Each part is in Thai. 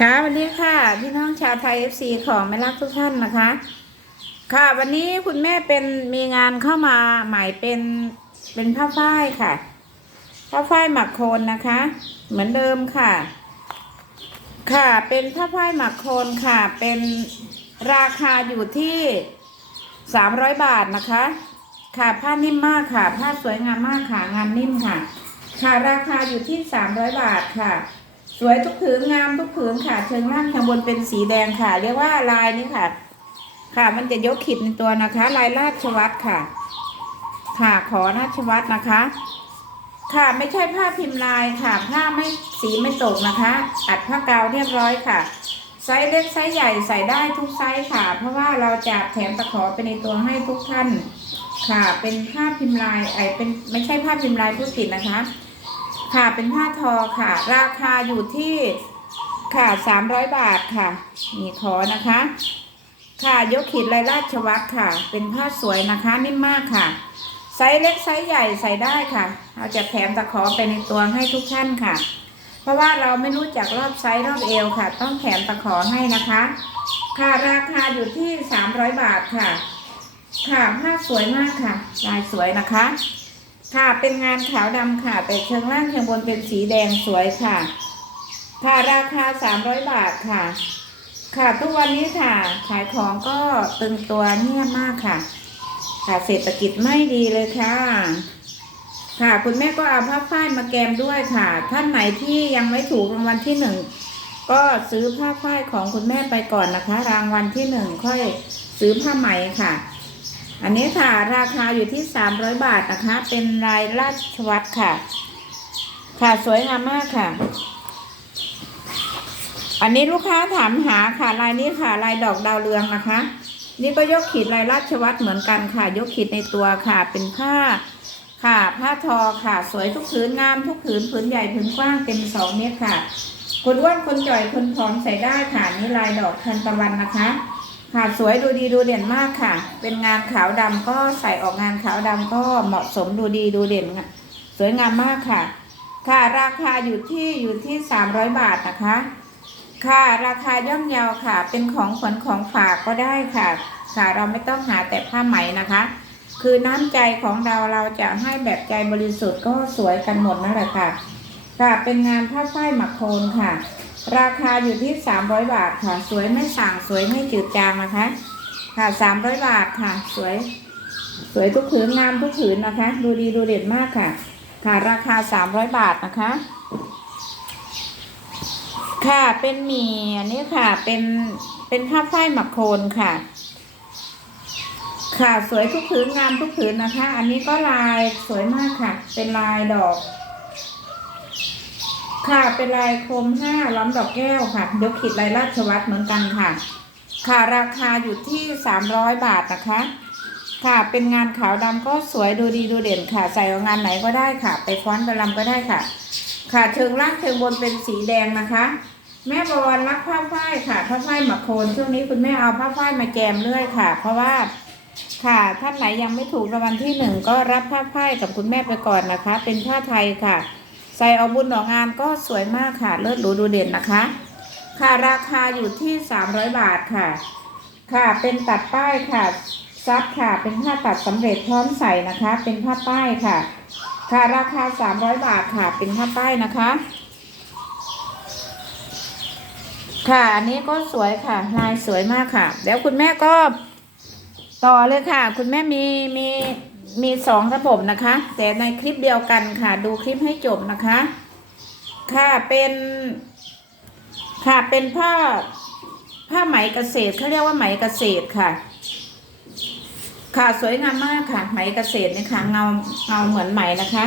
ค่ะวันนี้ค่ะ พี่น้องชาวไทยเอฟซีของแม่รักทุกท่านนะคะ ค่ะวันนี้คุณแม่เป็นมีงานเข้ามาหม่เป็นเป็นผ้าฝ้ายค่ะ ผ้าฝ้ายหมักโคนนะคะ เหมือนเดิมค่ะ ค่ะเป็นผ้าฝ้ายหมักโคนค่ะ เป็นราคาอยู่ที่สามร้อยบาทนะคะ ค่ะผ้านิ่มมากค่ะ ผ้าสวยงามมากค่ะงานนิ่มค่ะ ค่ะราคาอยู่ที่สามร้อยบาทค่ะ สวยทุกผืนงามทุกผืนค่ะ เชิงล่างข้างบนเป็นสีแดงค่ะ เรียกว่าลายนี้ค่ะ ค่ะมันจะยกขีดในตัวนะคะ ลายราชวัตรค่ะ ค่ะขอราชวัตรนะคะ ค่ะไม่ใช่ผ้าพิมพ์ลายค่ะ ผ้าไม่สีไม่ตกนะคะ อัดผ้ากาวเรียบร้อยค่ะไซส์เล็กไซส์ใหญ่ใส่ได้ทุกไซส์ค่ะ เพราะว่าเราจะแถมตะขอไปในตัวให้ทุกท่าน ค่ะ เป็นผ้าพิมพ์ลายไอเป็นไม่ใช่ผ้าพิมพ์ลายผู้ติดนะคะ ค่ะเป็นผ้าทอค่ะ ราคาอยู่ที่ค่ะสามร้อยบาทค่ะ นี่ขอนะคะ ค่ะยกขีดลายราชวัตรค่ะ เป็นผ้าสวยนะคะนิ่มมากค่ะ ไซส์เล็กไซส์ใหญ่ใส่ได้ค่ะ เราจะแถมตะขอไปในตัวให้ทุกท่านค่ะ เพราะว่าเราไม่รู้จักรอบไซส์รอบเอวค่ะ ต้องแถมตะขอให้นะคะ ค่ะราคาอยู่ที่สามร้อยบาทค่ะ ค่ะผ้าสวยมากค่ะ ลายสวยนะคะ ค่ะเป็นงานขาวดำค่ะ แต่เชิงล่างเชิงบนเป็นสีแดงสวยค่ะ ค่ะราคาสามร้อยบาทค่ะ ค่ะทุกวันนี้ค่ะ ขายของก็ตึงตัวเงียบมากค่ะ ค่ะเศรษฐกิจไม่ดีเลยค่ะ ค่ะคุณแม่ก็เอาผ้าฝ้ายมาแกมด้วยค่ะ ท่านไหนที่ยังไม่ถูกรางวัลที่หนึ่งก็ซื้อผ้าฝ้ายของคุณแม่ไปก่อนนะคะ รางวัลที่หนึ่งค่อยซื้อผ้าไหมค่ะ อันนี้ค่ะราคาอยู่ที่สามร้อยบาทนะคะ เป็นลายราชวัตรค่ะ ค่ะสวยงามมากค่ะ อันนี้ลูกค้าถามหาค่ะลายนี้ค่ะ ลายดอกดาวเรืองนะคะ นี่ก็ยกขีดลายราชวัตรเหมือนกันค่ะ ยกขีดในตัวค่ะ เป็นผ้าค่ะ ผ้าทอค่ะ สวยทุกผืนงามทุกผืนผืนใหญ่ผืนกว้างเป็นสองเมตรค่ะคนอ้วนคนจ่อยคนผอมใส่ได้ค่ะนี่ลายดอกทันตะวันนะคะ ค่ะสวยดูดีดูเด่นมากค่ะ เป็นงานขาวดำก็ใส่ออกงานขาวดำก็เหมาะสมดูดีดูเด่นค่ะสวยงามมากค่ะ ค่ะราคาอยู่ที่อยู่ที่สามร้อยบาทนะคะ ค่ะราคาย่อมเยาวค่ะ เป็นของขวัญของฝากก็ได้ค่ะ ค่ะเราไม่ต้องหาแต่ผ้าไหมนะคะ คือน้ำใจของเราเราจะให้แบบใจบริสุทธิ์ก็สวยกันหมดนั่นแหละค่ะ ค่ะเป็นงานผ้าฝ้ายหมักโคนค่ะ ราคาอยู่ที่สามร้อยบาทค่ะ สวยไม่สั่งสวยไม่จืดจางนะคะ ค่ะสามร้อยบาทค่ะ สวย สวยทุกผืนงามทุกผืนนะคะ ดูดีดูเด่นมากค่ะ ค่ะ ราคาสามร้อยบาทนะคะ ค่ะเป็นหมี่อันนี้ค่ะเป็นเป็นผ้าฝ้ายหมักโคนค่ะ ค่ะสวยทุกผืนงามทุกผืนนะคะ อันนี้ก็ลายสวยมากค่ะ เป็นลายดอก ค่ะเป็นลายโคมห้าล้อมดอกแก้วค่ะยกขีดลายราชวัตรเหมือนกันค่ะ ค่ะราคาอยู่ที่สามร้อยบาทนะคะ ค่ะเป็นงานขาวดำก็สวยดูดีดูเด่นค่ะ ใส่งานไหนก็ได้ค่ะ ไปฟ้อนไปรำก็ได้ค่ะ ค่ะเชิงล่างเชิงบนเป็นสีแดงนะคะ แม่บวรรักผ้าฝ้ายค่ะผ้าฝ้ายหมักโคนช่วงนี้คุณแม่เอาผ้าฝ้ายมาแจมเรื่อยค่ะ เพราะว่าค่ะท่านไหนยังไม่ถูกรางวัลที่หนึ่งก็รับผ้าฝ้ายกับคุณแม่ไปก่อนนะคะ เป็นผ้าไทยค่ะ ใส่เอาบุญดอกงานก็สวยมากค่ะ เลิศหรูดูเด่นนะคะ ค่ะราคาอยู่ที่สามร้อยบาทค่ะ ค่ะเป็นตัดป้ายค่ะซับค่ะ เป็นผ้าตัดสำเร็จพร้อมใส่นะคะ เป็นผ้าป้ายค่ะ ค่ะราคาสามร้อยบาทค่ะ เป็นผ้าป้ายนะคะ ค่ะอันนี้ก็สวยค่ะ ลายสวยมากค่ะ แล้วคุณแม่ก็ต่อเลยค่ะ คุณแม่มีมี มีสองระบบนะคะ แต่ในคลิปเดียวกันค่ะ ดูคลิปให้จบนะคะ ค่ะเป็นค่ะเป็นผ้าผ้าไหมเกษตรเขาเรียกว่าไหมเกษตรค่ะ ค่ะสวยงามมากค่ะ ไหมเกษตรนี่ค่ะเงาเงาเหมือนไหมนะคะ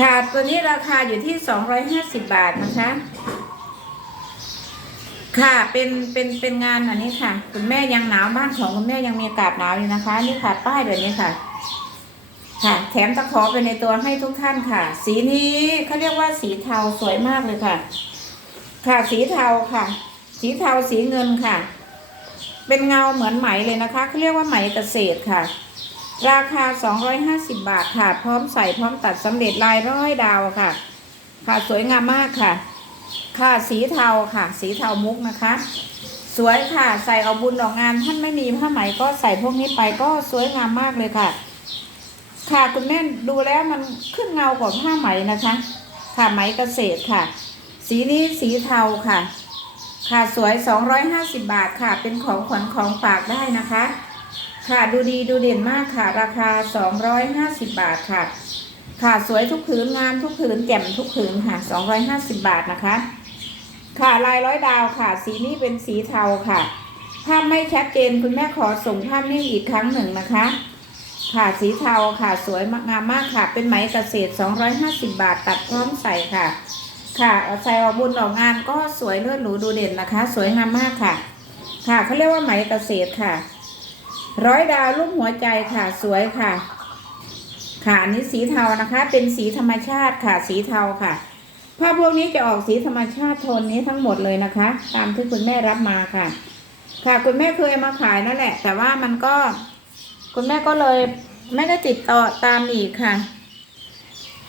ค่ะตัวนี้ราคาอยู่ที่สองร้อยห้าสิบบาทนะคะ ค่ะเป็นเป็นเป็นงานอันนี้ค่ะ คุณแม่ยังหนาวบ้านของคุณแม่ยังมีอากาศหนาวอยู่นะคะ นี่ค่ะป้ายแบบนี้ค่ะ ค่ะ แถมตะขอไปในตัวให้ทุกท่านค่ะ สีนี้เขาเรียกว่าสีเทาสวยมากเลยค่ะ ค่ะสีเทาค่ะ สีเทาสีเงินค่ะ เป็นเงาเหมือนไหมเลยนะคะเขาเรียกว่าไหมเกษตรค่ะ ราคา 250 บาทค่ะ พร้อมใส่พร้อมตัดสำเร็จลายร้อยดาวค่ะ ค่ะสวยงามมากค่ะ ค่ะสีเทาค่ะ สีเทามุกนะคะสวยค่ะ ใส่เอาบุญออกงานท่านไม่มีผ้าไหมก็ใส่พวกนี้ไปก็สวยงามมากเลยค่ะ ค่ะคุณแม่ดูแล้วมันขึ้นเงากว่าผ้าไหมนะคะ ค่ะไหมเกษตรค่ะ สีนี้สีเทาค่ะ ค่ะสวย 250 บาทค่ะ เป็นของขวัญของฝากได้นะคะ ค่ะดูดีดูเด่นมากค่ะ ราคา 250 บาทค่ะ ค่ะสวยทุกผืนงามทุกผืนแจ่มทุกผืนค่ะ 250 บาทนะคะ ค่ะลายร้อยดาวค่ะ สีนี้เป็นสีเทาค่ะ ภาพไม่ชัดเจนคุณแม่ขอส่งภาพนิ่งอีกครั้งหนึ่งนะคะ ค่ะสีเทาค่ะสวยงามมากค่ะ เป็นไหมเกษตร 250 บาทตัดพร้อมใส่ค่ะ ค่ะใส่ออกบุญออกงานก็สวยเลือดหรูดูเด่นนะคะ สวยงามมากค่ะ ค่ะเขาเรียกว่าไหมเกษตรค่ะ ร้อยดาวรูปหัวใจค่ะสวยค่ะ ค่ะอันนี้สีเทานะคะ เป็นสีธรรมชาติค่ะ สีเทาค่ะผ้าพวกนี้จะออกสีธรรมชาติโทนนี้ทั้งหมดเลยนะคะ ตามที่คุณแม่รับมาค่ะ ค่ะคุณแม่เคยมาขายนั่นแหละ แต่ว่ามันก็ คุณแม่ก็เลยไม่ได้ติดต่อตามอีกค่ะ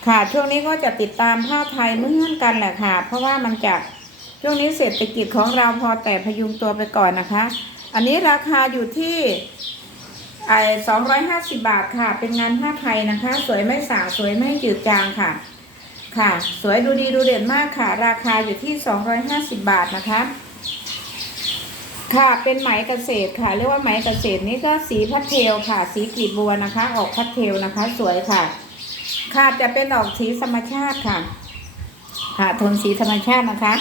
ค่ะช่วงนี้ก็จะติดตามผ้าไทยเหมือนกันแหละค่ะ เพราะว่ามันจะช่วงนี้เศรษฐกิจของเราพอแต่พยุงตัวไปก่อนนะคะ อันนี้ราคาอยู่ที่ไอ้สองร้อยห้าสิบาทค่ะ เป็นงานผ้าไทยนะคะ สวยไม่สาสวยไม่จืดจางค่ะ ค่ะ สวยดูดีดูเด่นมากค่ะ ราคาอยู่ที่สองร้อยห้าสิบาทนะคะ ค่ะเป็นไหมเกษตรค่ะ เรียกว่าไหมเกษตรนี่ก็สีพัดเทลค่ะ สีกลีบบัวนะคะ ออกพัดเทลนะคะ สวยค่ะ ค่ะจะเป็นดอกสีธรรมชาติค่ะ ค่ะโทนสีธรรมชาตินะคะ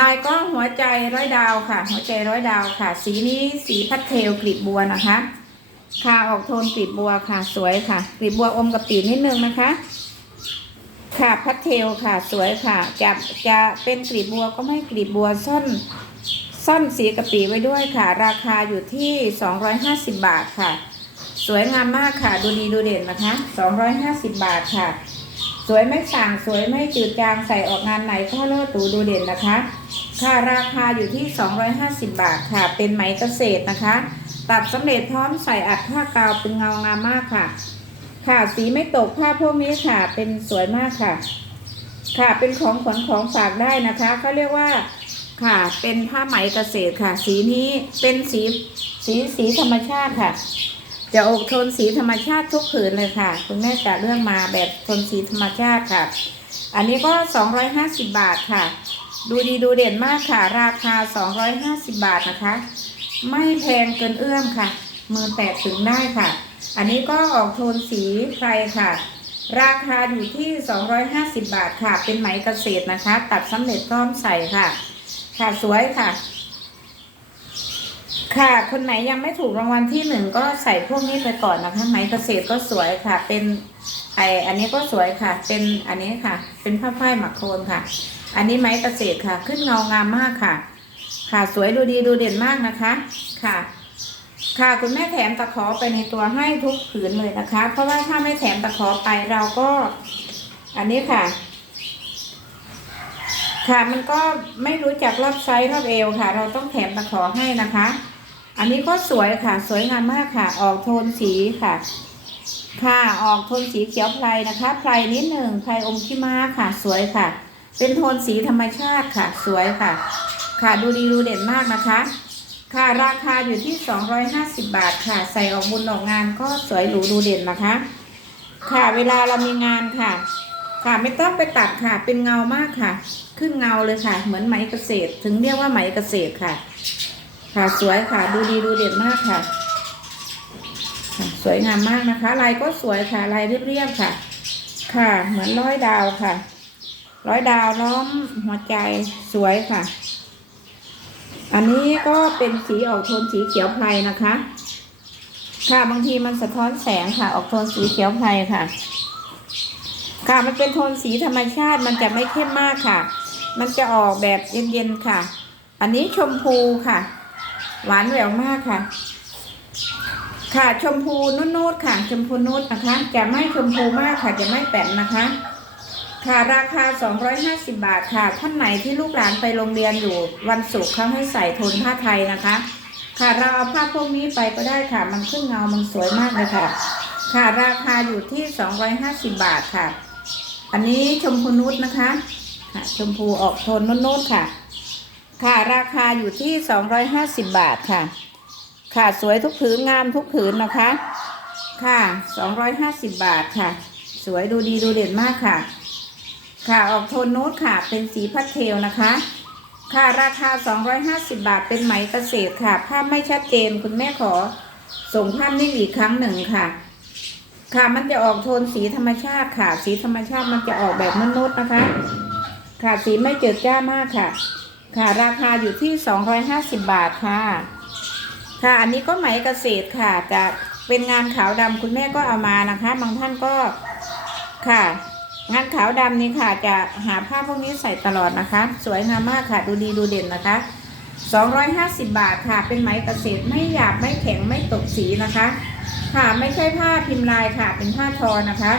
ลายก็หัวใจร้อยดาวค่ะ หัวใจร้อยดาวค่ะ สีนี้สีพัดเทลกลีบบัวนะคะ ค่ะออกโทนกลีบบัวค่ะ สวยค่ะกลีบบัวอมกับปีนิดนึงนะคะ ค่ะพัดเทลค่ะ สวยค่ะ จะจะเป็นกลีบบัวก็ไม่กลีบบัวซ่อน ซ่อนสีกะปิไว้ด้วยค่ะ ราคาอยู่ที่ 250 บาทค่ะ สวยงามมากค่ะ ดูดีดูเด่นนะคะ 250 บาทค่ะ สวยไม่ส่างสวยไม่จืดจางใส่ออกงานไหนก็เลิศดูดูเด่นนะคะ ค่ะราคาอยู่ที่ 250 บาทค่ะ เป็นไหมเกษตรนะคะ ตัดสำเร็จพร้อมใส่อัดผ้ากาวเป็นเงางามมากค่ะ ค่ะสีไม่ตกผ้าพวกนี้ค่ะ เป็นสวยมากค่ะ ค่ะเป็นของขวัญของฝากได้นะคะเขาเรียกว่า ค่ะ เป็นผ้าไหมเกษตรค่ะ สีนี้เป็นสีสีสีธรรมชาติค่ะ จะออกโทนสีธรรมชาติทุกผืนเลยค่ะ คุณแม่จะเลือกมาแบบโทนสีธรรมชาติค่ะ อันนี้ก็ 250 บาทค่ะ ดูดีดูเด่นมากค่ะ ราคา 250 บาทนะคะ ไม่แพงเกินเอื้อมค่ะมือแตะถึงได้ค่ะ อันนี้ก็ออกโทนสีไฟค่ะ ราคาอยู่ที่ 250 บาทค่ะ เป็นไหมเกษตรนะคะ ตัดสำเร็จพร้อมใส่ค่ะ ค่ะสวยค่ะ ค่ะคนไหนยังไม่ถูกรางวัลที่หนึ่งก็ใส่พวกนี้ไปก่อนนะคะไหมเกษตรก็สวยค่ะ เป็นไออันนี้ก็สวยค่ะ เป็นอันนี้ค่ะ เป็นผ้าฝ้ายหมักโคลนค่ะ อันนี้ไหมเกษตรค่ะ ขึ้นเงางามมากค่ะ ค่ะสวยดูดีดูเด่นมากนะคะค่ะค่ะคุณแม่แถมตะขอไปในตัวให้ทุกผืนเลยนะคะ เพราะว่าถ้าไม่แถมตะขอไปเราก็ อันนี้ค่ะ ค่ะมันก็ไม่รู้จักรอบไซส์รอบเอวค่ะ เราต้องแถมตะขอให้นะคะ อันนี้ก็สวยค่ะ สวยงามมากค่ะ ออกโทนสีค่ะ ค่ะออกโทนสีเขียวไพรนะคะไพรนิดหนึ่งไพรอมขี้ม้าค่ะ สวยค่ะ เป็นโทนสีธรรมชาติค่ะ สวยค่ะ ค่ะดูดีดูเด่นมากนะคะ ค่ะราคาอยู่ที่ 250 บาทค่ะ ใส่ออกบุญออกงานก็สวยหรูดูเด่นนะคะ ค่ะเวลาเรามีงานค่ะ ค่ะไม่ต้องไปตัดค่ะ เป็นเงามากค่ะ ขึ้นเงาเลยค่ะ เหมือนไหมเกษตร ถึงเรียกว่าไหมเกษตรค่ะ ค่ะสวยค่ะ ดูดีดูเด่นมากค่ะค่ะ สวยงามมากนะคะ ลายก็สวยค่ะ ลายเรียบๆค่ะ ค่ะ เหมือนร้อยดาวค่ะ ร้อยดาวล้อมหัวใจสวยค่ะ อันนี้ก็เป็นสีออกโทนสีเขียวไพรนะคะ ค่ะบางทีมันสะท้อนแสงค่ะ ออกโทนสีเขียวไพรค่ะ ค่ะ มันเป็นโทนสีธรรมชาติมันจะไม่เข้มมากค่ะ มันจะออกแบบเย็นๆค่ะ อันนี้ชมพูค่ะ หวานแหววมากค่ะ ค่ะชมพูนุ่นๆค่ะ ชมพูนุ่นนะคะ จะไม่ชมพูมากค่ะ จะไม่แป้นนะคะ ค่ะราคา 250 บาทค่ะ ท่านไหนที่ลูกหลานไปโรงเรียนอยู่วันศุกร์เขาให้ใส่โทนผ้าไทยนะคะค่ะเราเอาผ้าพวกนี้ไปก็ได้ค่ะ มันขึ้นเงา มันสวยมากเลยค่ะ ค่ะ ราคาอยู่ที่ 250 บาทค่ะ อันนี้ชมพูนุชนะคะค่ะค่ะชมพูออกโทนนุ่นๆค่ะ ค่ะราคาอยู่ที่ 250 บาทค่ะ ค่ะสวยทุกผืนงามทุกผืนนะคะ ค่ะ 250 บาทค่ะ สวยดูดีดูเด่นมากค่ะ ค่ะออกโทนนูดค่ะ เป็นสีพัดเทลนะคะ ค่ะราคา 250 บาทเป็นไหมเกษตรค่ะภาพไม่ชัดเจนคุณแม่ขอ ส่งภาพนิ่งอีกครั้งหนึ่งค่ะ ค่ะมันจะออกโทนสีธรรมชาติค่ะ สีธรรมชาติมันจะออกแบบมนุ่นๆนะคะ ค่ะสีไม่เจิดจ้ามากค่ะ ค่ะราคาอยู่ที่ 250 บาทค่ะ ค่ะอันนี้ก็ไหมเกษตรค่ะจะเป็นงานขาวดำคุณแม่ก็เอามานะคะ บางท่านก็ค่ะ งานขาวดำนี้ค่ะ จะหาผ้าพวกนี้ใส่ตลอดนะคะ สวยงามมากค่ะดูดีดูเด่นนะคะ 250 บาทค่ะ เป็นไหมเกษตรไม่หยาบไม่แข็งไม่ตกสีนะคะ ค่ะไม่ใช่ผ้าพิมพ์ลายค่ะ เป็นผ้าทอนะคะ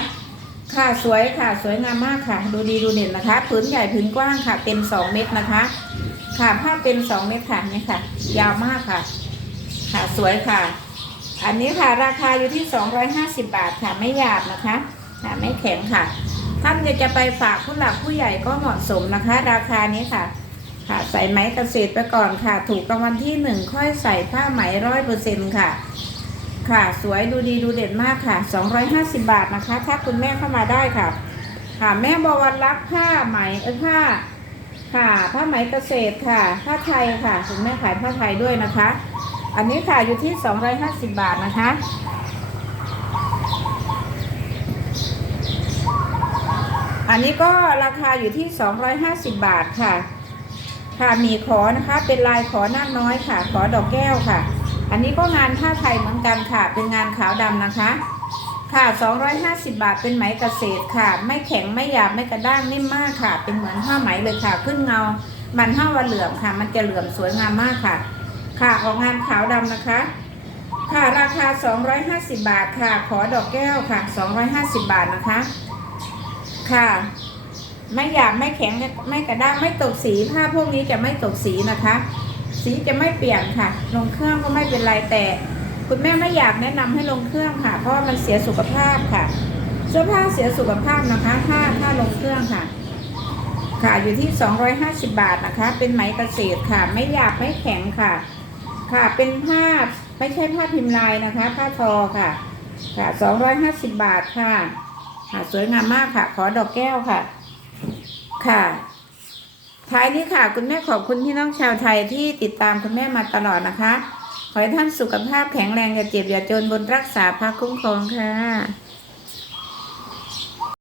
ค่ะสวยค่ะสวยงามมากค่ะ ดูดีดูเด่นนะคะผืนใหญ่ผืนกว้างค่ะเต็ม2เม็ดนะคะ ค่ะผ้าเต็ม2เม็ดค่ะนี่ค่ะ ยาวมากค่ะ ค่ะสวยค่ะ อันนี้ค่ะราคาอยู่ที่ 250 บาทค่ะไม่หยาบนะคะค่ะไม่แข็งค่ะ ท่านจะจะไปฝากผู้หลักผู้ใหญ่ก็เหมาะสมนะคะ ราคานี้ค่ะค่ะใส่ไหมเกษตรไปก่อนค่ะ ถูกรางวัลที่หนึ่งค่อยใส่ผ้าไหมร้อยเปอร์เซ็นค่ะ ค่ะ สวยดูดีดูเด่นมากค่ะ 250 บาทนะคะ ถ้าคุณแม่เข้ามาได้ค่ะ ค่ะแม่บวรรักผ้าไหมเออผ้า ค่ะ ผ้าไหมเกษตรค่ะ ผ้าไทยค่ะ คุณแม่ขายผ้าไทยด้วยนะคะ อันนี้ค่ะอยู่ที่ 250 บาทนะคะอันนี้ก็ราคาอยู่ที่ 250 บาทค่ะ ค่ะ มีขอนะคะ เป็นลายขอนาน้อยค่ะ ขอดอกแก้วค่ะ อันนี้ก็งานผ้าไทยเหมือนกันค่ะ เป็นงานขาวดำนะคะ ค่ะ 250 บาทเป็นไหมเกษตรค่ะ ไม่แข็งไม่หยาบไม่กระด้างนิ่มมากค่ะ เป็นเหมือนผ้าไหมเลยค่ะ ขึ้นเงา มันห้าวันเหลื่อมค่ะ มันจะเหลื่อมสวยงามมากค่ะ ค่ะออกงานขาวดำนะคะ ค่ะราคา 250 บาทค่ะ ขอดอกแก้วค่ะ 250 บาทนะคะ ค่ะไม่หยาบไม่แข็งไม่กระด้างไม่ตกสีผ้าพวกนี้จะไม่ตกสีนะคะ สีจะไม่เปลี่ยนค่ะ ลงเครื่องก็ไม่เป็นไรแต่คุณแม่ไม่อยากแนะนำให้ลงเครื่องค่ะ เพราะมันเสียสุขภาพค่ะ เสื้อผ้าเสียสุขภาพนะคะถ้าถ้าลงเครื่องค่ะ ค่ะอยู่ที่ 250 บาทนะคะ เป็นไหมเกษตรค่ะ ไม่หยาบไม่แข็งค่ะ ค่ะเป็นผ้าไม่ใช่ผ้าพิมพ์ลายนะคะ ผ้าทอค่ะ ค่ะ 250 บาทค่ะค่ะสวยงามมากค่ะ ขอดอกแก้วค่ะ ค่ะ ท้ายนี้ค่ะ คุณแม่ขอบคุณพี่น้องชาวไทยที่ติดตามคุณแม่มาตลอดนะคะ ขอให้ท่านสุขภาพแข็งแรงอย่าเจ็บอย่าจนบนรักษาพระคุ้มครองค่ะ